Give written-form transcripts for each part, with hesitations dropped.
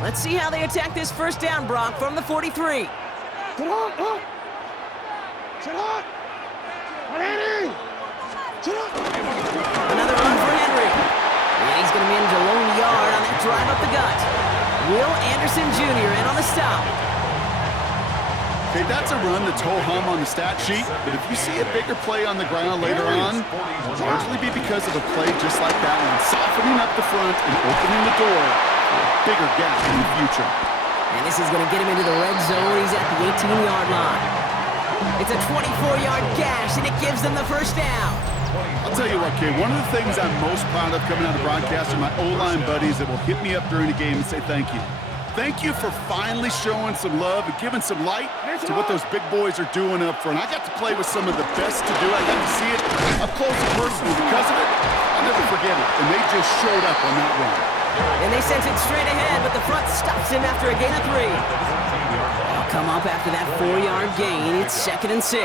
Let's see how they attack this first down, Brock, from the 43. Another run for Henry. And he's going to manage a lone yard on that drive up the gut. Will Anderson Jr. in on the stop. Okay, that's a run that's ho-hum on the stat sheet, but if you see a bigger play on the ground later on, it'll largely be because of a play just like that one, softening up the front and opening the door for a bigger gap in the future. And this is going to get him into the red zone. He's at the 18-yard line. It's a 24-yard gash, and it gives them the first down. I'll tell you what, Kay, one of the things I'm most proud of coming out of the broadcast are my O-line buddies that will hit me up during the game and say thank you. Thank you for finally showing some love and giving some light to what those big boys are doing up front. I got to play with some of the best to do. I got to see it up close and personal. Because of it, I'll never forget it. And they just showed up on that run. And they sent it straight ahead, but the front stops him after a gain of 3. They'll come up after that 4-yard gain. It's 2nd and 6.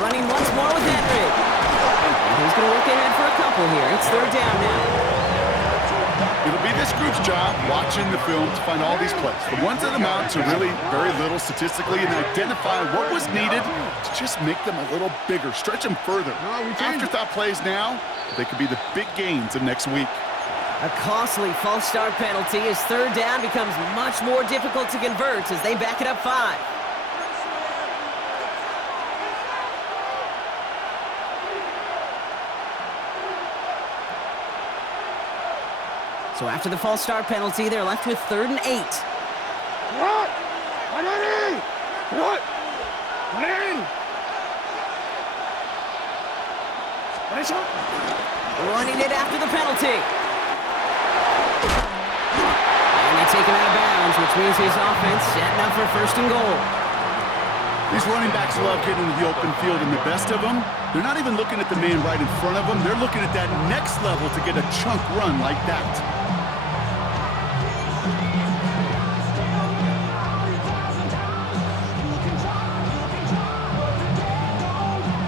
Running once more with Henry. And he's going to look ahead for a couple here. It's 3rd down now. It'll be this group's job watching the film to find all these plays. The ones that amount to really very little statistically and identify what was needed to just make them a little bigger, stretch them further. Afterthought plays now, they could be the big gains of next week. A costly false start penalty as 3rd down becomes much more difficult to convert as they back it up 5. So after the false start penalty, they're left with 3rd and 8. Running it after the penalty. And they take him out of bounds, which means his offense setting up for 1st and goal. These running backs love getting into the open field, and the best of them, they're not even looking at the man right in front of them. They're looking at that next level to get a chunk run like that.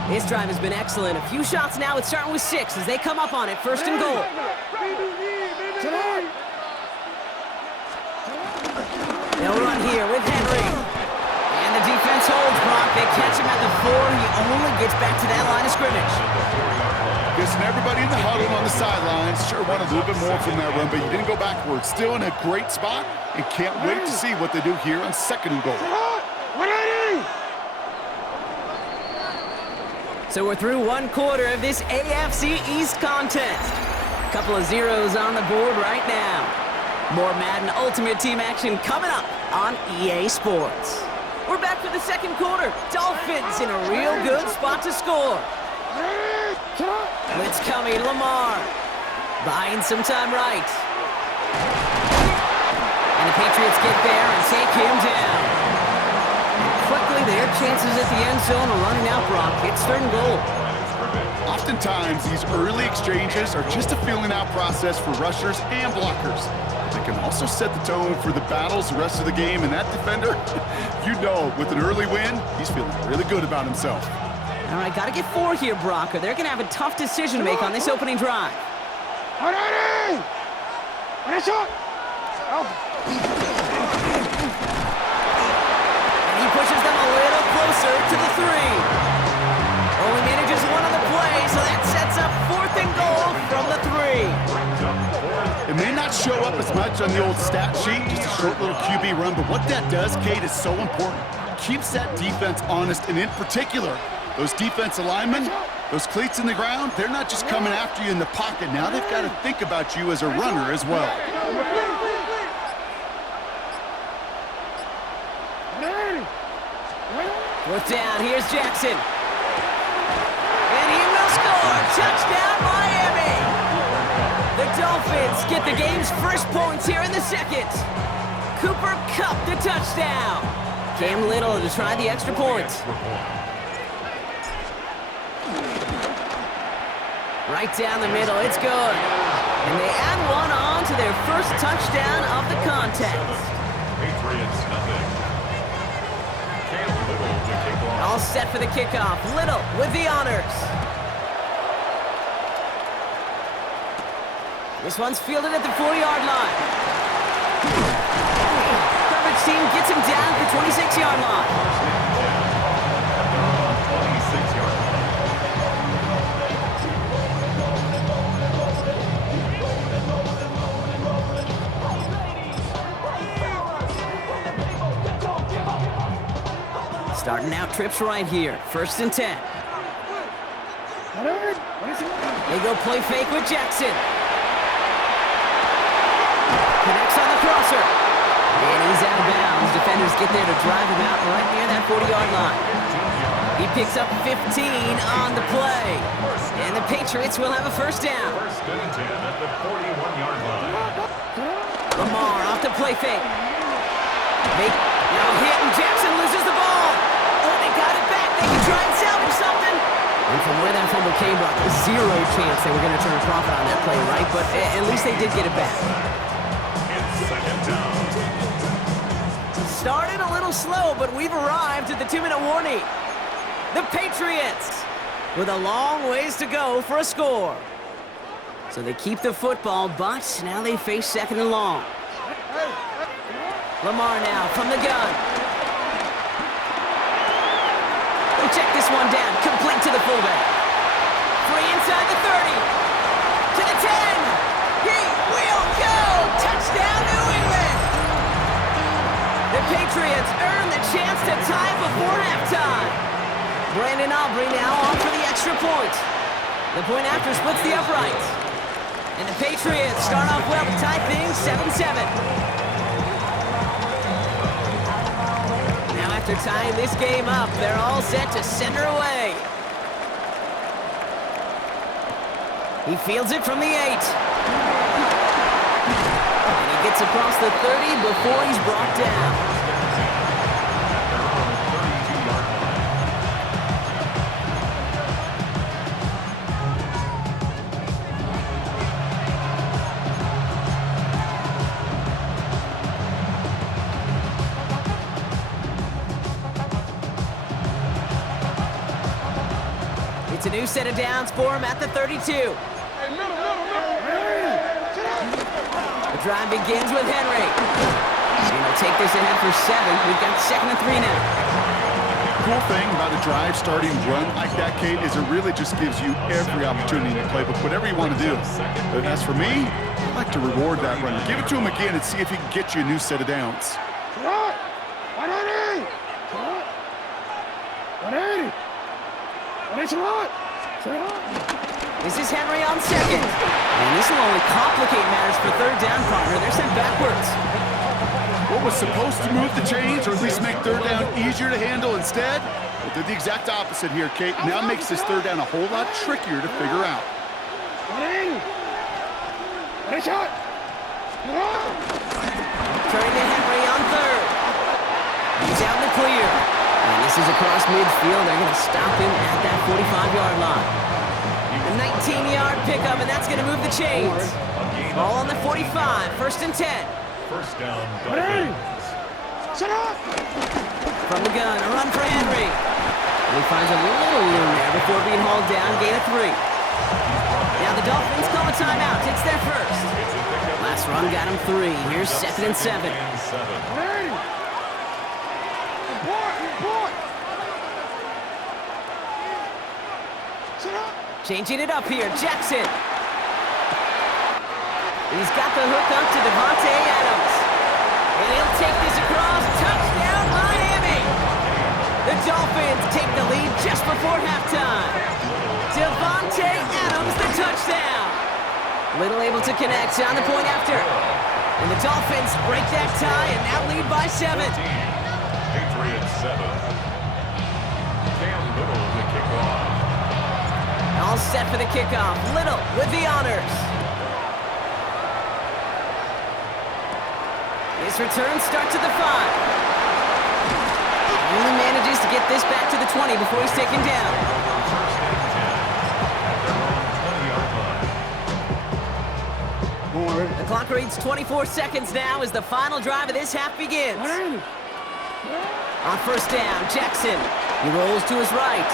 This drive has been excellent. A few shots now. It's starting with 6 as they come up on it. 1st and goal. They'll run here with Henry. And the defense holds Brock. They catch him at the 4. He only gets back to that line of scrimmage. Guessing everybody in the huddle on the sidelines sure wanted a little bit more from that run, but you didn't go backwards. Still in a great spot and can't wait to see what they do here on 2nd and goal. So we're through 1 quarter of this AFC East contest. A couple of zeros on the board right now. More Madden Ultimate Team action coming up on EA Sports. We're back for the 2nd quarter. Dolphins in a real good spot to score. Blitz coming, Lamar. Buying some time right. And the Patriots get there and take him down. Quickly, their chances at the end zone are running out, Brock. It's 3rd and goal. Oftentimes, these early exchanges are just a feeling-out process for rushers and blockers. They can also set the tone for the battles the rest of the game, and that defender, you know, with an early win, he's feeling really good about himself. All right, got to get 4 here, Brock, or they're going to have a tough decision to make on this opening drive. Pushes them a little closer to the 3. Only manages 1 on the play, so that sets up 4th and goal from the 3. It may not show up as much on the old stat sheet, just a short little QB run, but what that does, Kate, is so important. Keeps that defense honest, and in particular, those defense linemen, those cleats in the ground, they're not just coming after you in the pocket. Now they've got to think about you as a runner as well. 4th down, here's Jackson. And he will score! Touchdown, Miami! The Dolphins get the game's first points here in the 2nd. Cooper Kupp the touchdown. Cam Little to try the extra point. Right down the middle, it's good. And they add 1 on to their first touchdown of the contest. Patriots nothing. All set for the kickoff. Little with the honors. This one's fielded at the 40-yard line. Coverage team gets him down at the 26-yard line. 26-yard line. Starting out trips right here. 1st and 10. They go play fake with Jackson. Connects on the crosser. And he's out of bounds. Defenders get there to drive him out right near that 40-yard line. He picks up 15 on the play. And the Patriots will have a 1st down. 1st and 10 at the 41-yard line. Lamar off the play fake. Now hit and Jackson loses the ball. Oh, they got it back. They can try and salvage something. And from where that fumble came, Brock, zero chance they were going to turn a profit on that play, right? But at least they did get it back. It's 2nd down. Started a little slow, but we've arrived at the 2-minute warning. The Patriots with a long ways to go for a score. So they keep the football, but now they face 2nd and long. Lamar now from the gun. We'll check this one down, complete to the fullback. Free inside the 30, to the 10. He will go! Touchdown, New England! The Patriots earn the chance to tie before halftime. Brandon Aubrey now on for the extra point. The point after splits the uprights. And the Patriots start off well to tie things 7-7. After tying this game up, they're all set to send her away. He fields it from the 8. And he gets across the 30 before he's brought down. It's a new set of downs for him at the 32. The drive begins with Henry. And he'll take this ahead for 7. We've got 2nd and 3 now. Cool thing about a drive starting run like that, Kate, is it really just gives you every opportunity in the playbook, whatever you want to do. But as for me, I like to reward that run. Give it to him again and see if he can get you a new set of downs. 180. This is Henry on 2nd. And this will only complicate matters for 3rd down, partner. They're sent backwards. What was supposed to move the chains, or at least make 3rd down easier to handle instead, it did the exact opposite here, Kate. Now makes this 3rd down a whole lot trickier to figure out. 180. Nice shot. Turning to Henry on 3rd. He's out in the clear. And this is across midfield. They're going to stop him at that 45-yard line. A 19-yard pickup, and that's going to move the chains. Ball on the 45, 1st and 10. 1st down, Dolphins. Set up. From the gun, a run for Henry. And he finds a little room there before being hauled down, gain of 3. Now the Dolphins call a timeout. It's their first. Last run got him 3. Here's 2nd and 7. Changing it up here, Jackson. He's got the hook up to Devontae Adams. And he'll take this across. Touchdown, Miami! The Dolphins take the lead just before halftime. Devontae Adams, the touchdown. Little able to connect on the point after. And the Dolphins break that tie and now lead by 7. Patriots 7. Cam Little with the kickoff. All set for the kickoff. Little with the honors. This return starts at the 5. Only manages to get this back to the 20 before he's taken down. The clock reads 24 seconds now as the final drive of this half begins. On 1st down, Jackson. He rolls to his right.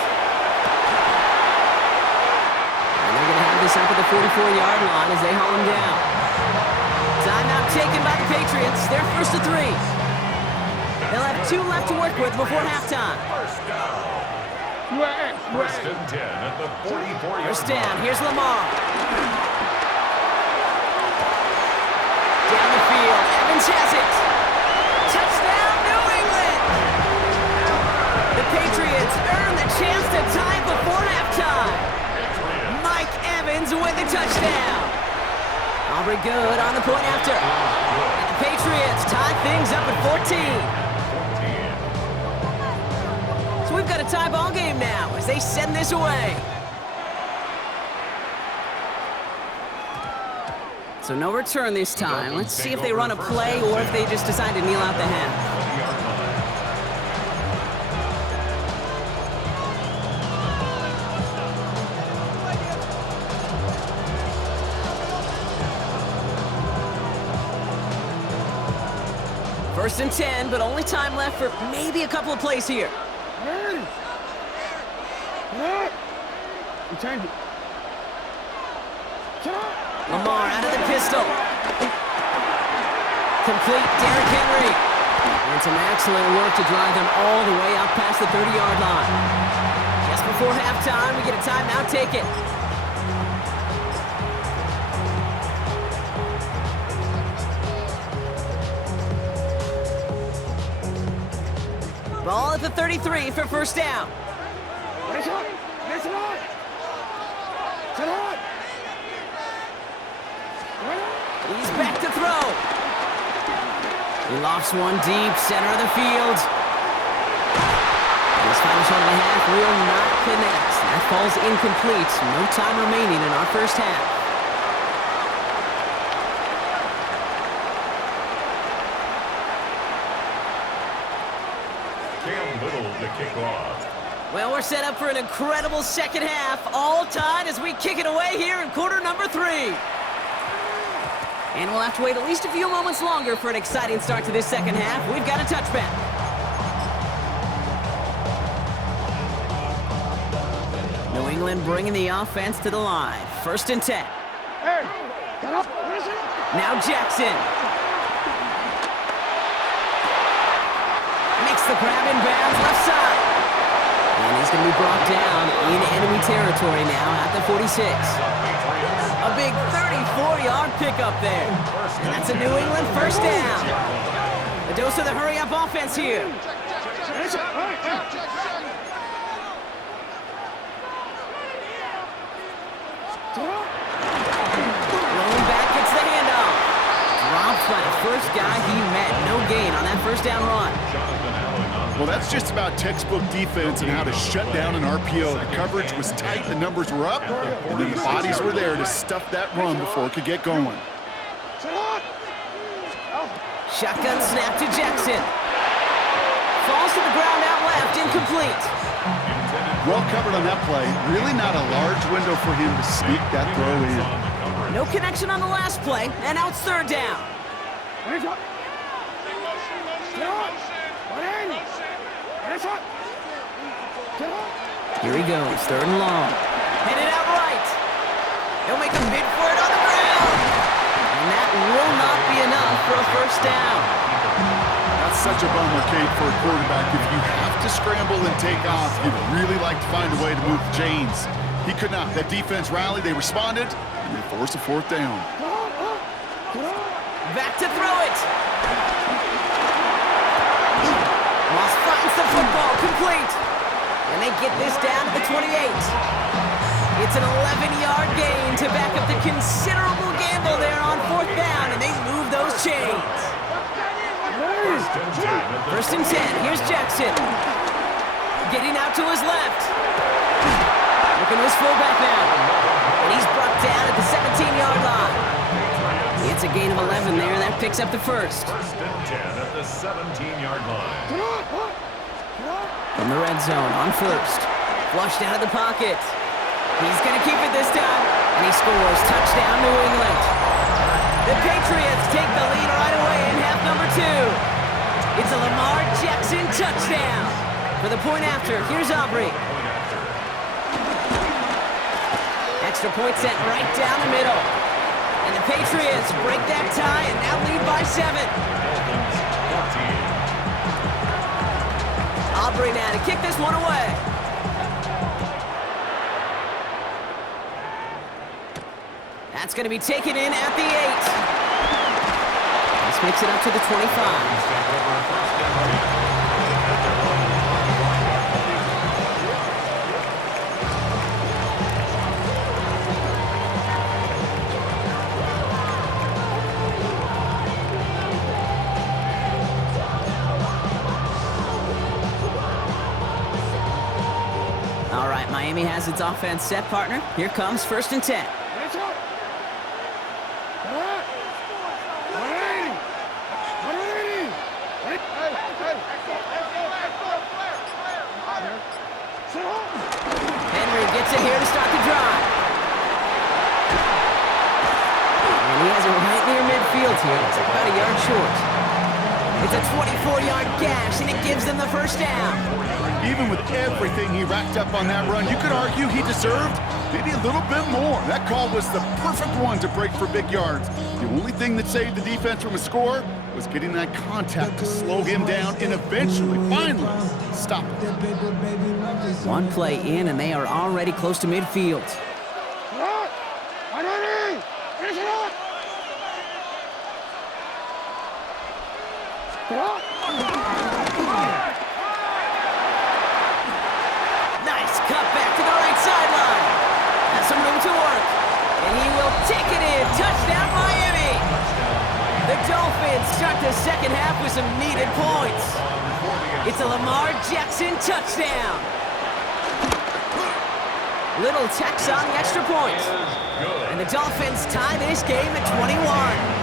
And they're going to have this up at the 44-yard line as they haul him down. Patriots, they're first to 3. They'll have 2 left to work with before halftime. First and 10 at the 44-yard line. First down, here's Lamar. Down the field, Evans has it. Touchdown, New England! The Patriots earn the chance to tie before halftime. Mike Evans with the touchdown. Aubrey good on the point after. And the Patriots tie things up at 14. So we've got a tie ball game now as they send this away. So no return this time. Let's see if they run a play or if they just decide to kneel out the half. First and 10, but only time left for maybe a couple of plays here. Lamar out of the pistol. Complete, Derrick Henry. And some excellent work to drive them all the way out past the 30-yard line. Just before halftime, we get a timeout, take it. Ball at the 33 for first down. He's back to throw. He lofts one deep, center of the field. And his final shot of the half will not connect. That falls incomplete. No time remaining in our first half. To kick off. Well, we're set up for an incredible second half, all tied as we kick it away here in quarter number 3. And we'll have to wait at least a few moments longer for an exciting start to this second half. We've got a touchback. New England bringing the offense to the line. First and 10. Now Jackson. Makes the grab in bounds left side. And he's going to be brought down in enemy territory now at the 46. A big 34-yard pickup there. And that's a New England first down. A dose of the hurry-up offense here. Rolling back gets the handoff. Dropped by the first guy he met. No gain on that first down run. Well, that's just about textbook defense and how to shut down an RPO. The coverage was tight, the numbers were up, and then the bodies were there to stuff that run before it could get going. Shotgun snap to Jackson. Falls to the ground out left, incomplete. Well covered on that play. Really not a large window for him to sneak that throw in. No connection on the last play, and now it's third down. Here he goes, third and long. Headed out right. He'll make a bid for it on the ground. And that will not be enough for a first down. That's such a bummer, Kate, for a quarterback. If you have to scramble and take off, you'd really like to find a way to move the chains. He could not. That defense rallied, they responded, and they forced a fourth down. Back to throw it. Moss finds the football, complete. And they get this down to the 28. It's an 11-yard gain to back up the considerable gamble there on fourth down, and they move those chains. First and 10, here's Jackson. Getting out to his left. Looking to his fullback now. And he's brought down at the 17-yard line. It's a gain of 11 there, and that picks up the first. First and 10 at the 17-yard line. From the red zone on first. Flushed out of the pocket. He's going to keep it this time. And he scores. Touchdown, New England. The Patriots take the lead right away in half number 2. It's a Lamar Jackson touchdown. For the point after, here's Aubrey. Extra point sent right down the middle. And the Patriots break that tie and now lead by 7. Aubrey now to kick this one away. That's going to be taken in at the 8. This makes it up to the 25. All right, Miami has its offense set, partner. Here comes 1st and 10. Henry gets it here to start the drive. And he has it right near midfield here. It's about a yard short. It's a 24-yard gash, and it gives them the first down. Even with everything he racked up on that run, you could argue he deserved maybe a little bit more. That call was the perfect one to break for big yards. The only thing that saved the defense from a score was getting that contact to slow him down and eventually, finally, stop him. One play in, and they are already close to midfield. Nice cut back to the right sideline. Has some room to work. And he will take it in. Touchdown, Miami. The Dolphins start the second half with some needed points. It's a Lamar Jackson touchdown. Little tax on the extra point. And the Dolphins tie this game at 21.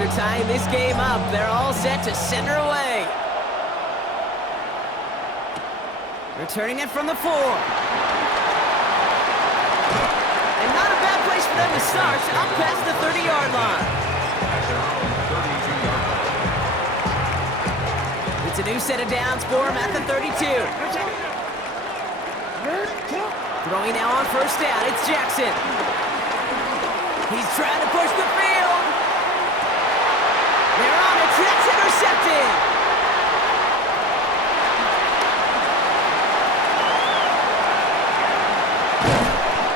After tying this game up, they're all set to send her away. Returning it from the 4. And not a bad place for them to start, up past the 30-yard line. It's a new set of downs for him at the 32. Throwing now on 1st down, it's Jackson. He's trying to push the field. They're on it, that's intercepted!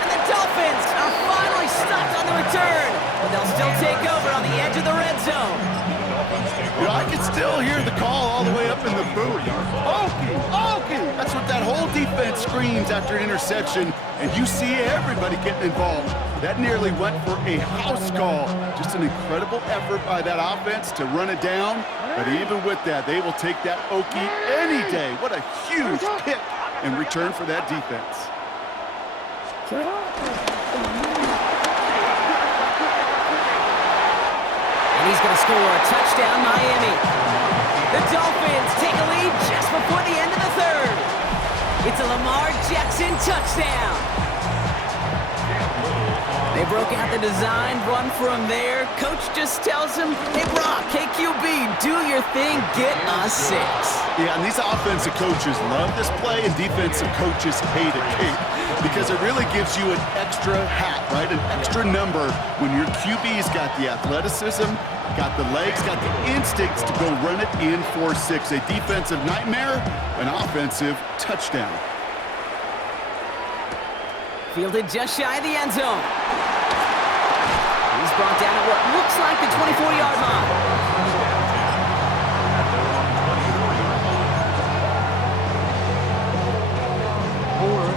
And the Dolphins are finally stopped on the return, but they'll still take over on the edge of the red zone. You know, I can still hear the call all the way up in the booth. Okie, Okie! That's what that whole defense screams after an interception, and you see everybody getting involved. That nearly went for a house call. Just an incredible effort by that offense to run it down. But even with that, they will take that Okie any day. What a huge pick in return for that defense. And he's going to score a touchdown, Miami. The Dolphins take a lead just before the end of the 3rd. It's a Lamar Jackson touchdown. They broke out the design run from there. Coach just tells him, hey, Brock, KQB, do your thing, get a 6. Yeah, and these offensive coaches love this play, and defensive coaches hate it, Kate, because it really gives you an extra hat, right? An extra number when your QB's got the athleticism, got the legs, got the instincts to go run it in for 6. A defensive nightmare, an offensive touchdown. Fielded just shy of the end zone. He's brought down at what looks like the 24-yard line.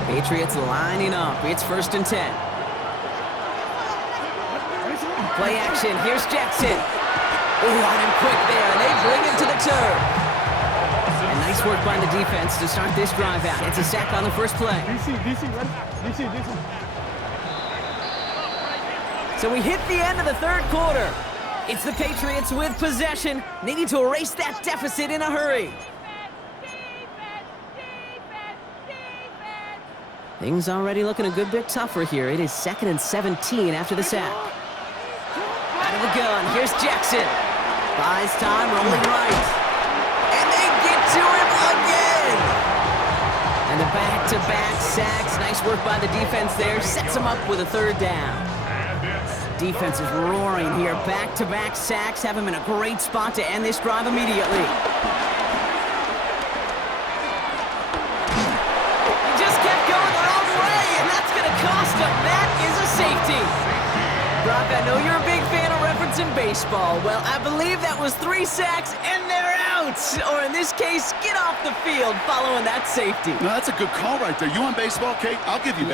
Patriots lining up. It's 1st and 10. Play action. Here's Jackson. Ooh, on him quick there, and they bring him to the turf. And nice work by the defense to start this drive out. It's a sack on the first play. DC. So we hit the end of the 3rd quarter. It's the Patriots with possession, needing to erase that deficit in a hurry. Things already looking a good bit tougher here. It is 2nd and 17 after the sack. Out of the gun, here's Jackson. Buys time, rolling right. And they get to him again! And the Back-to-back sacks. Nice work by the defense there. Sets them up with a third down. Defense is roaring here. Back-to-back sacks have him in a great spot to end this drive immediately. He just kept going the wrong way, and that's going to cost him. That is a safety. Brock, I know you're a big fan of referencing baseball. Well, I believe that was 3 sacks, and they're out. Or in this case, get off the field following that safety. No, that's a good call right there. You on baseball, Kate? I'll give you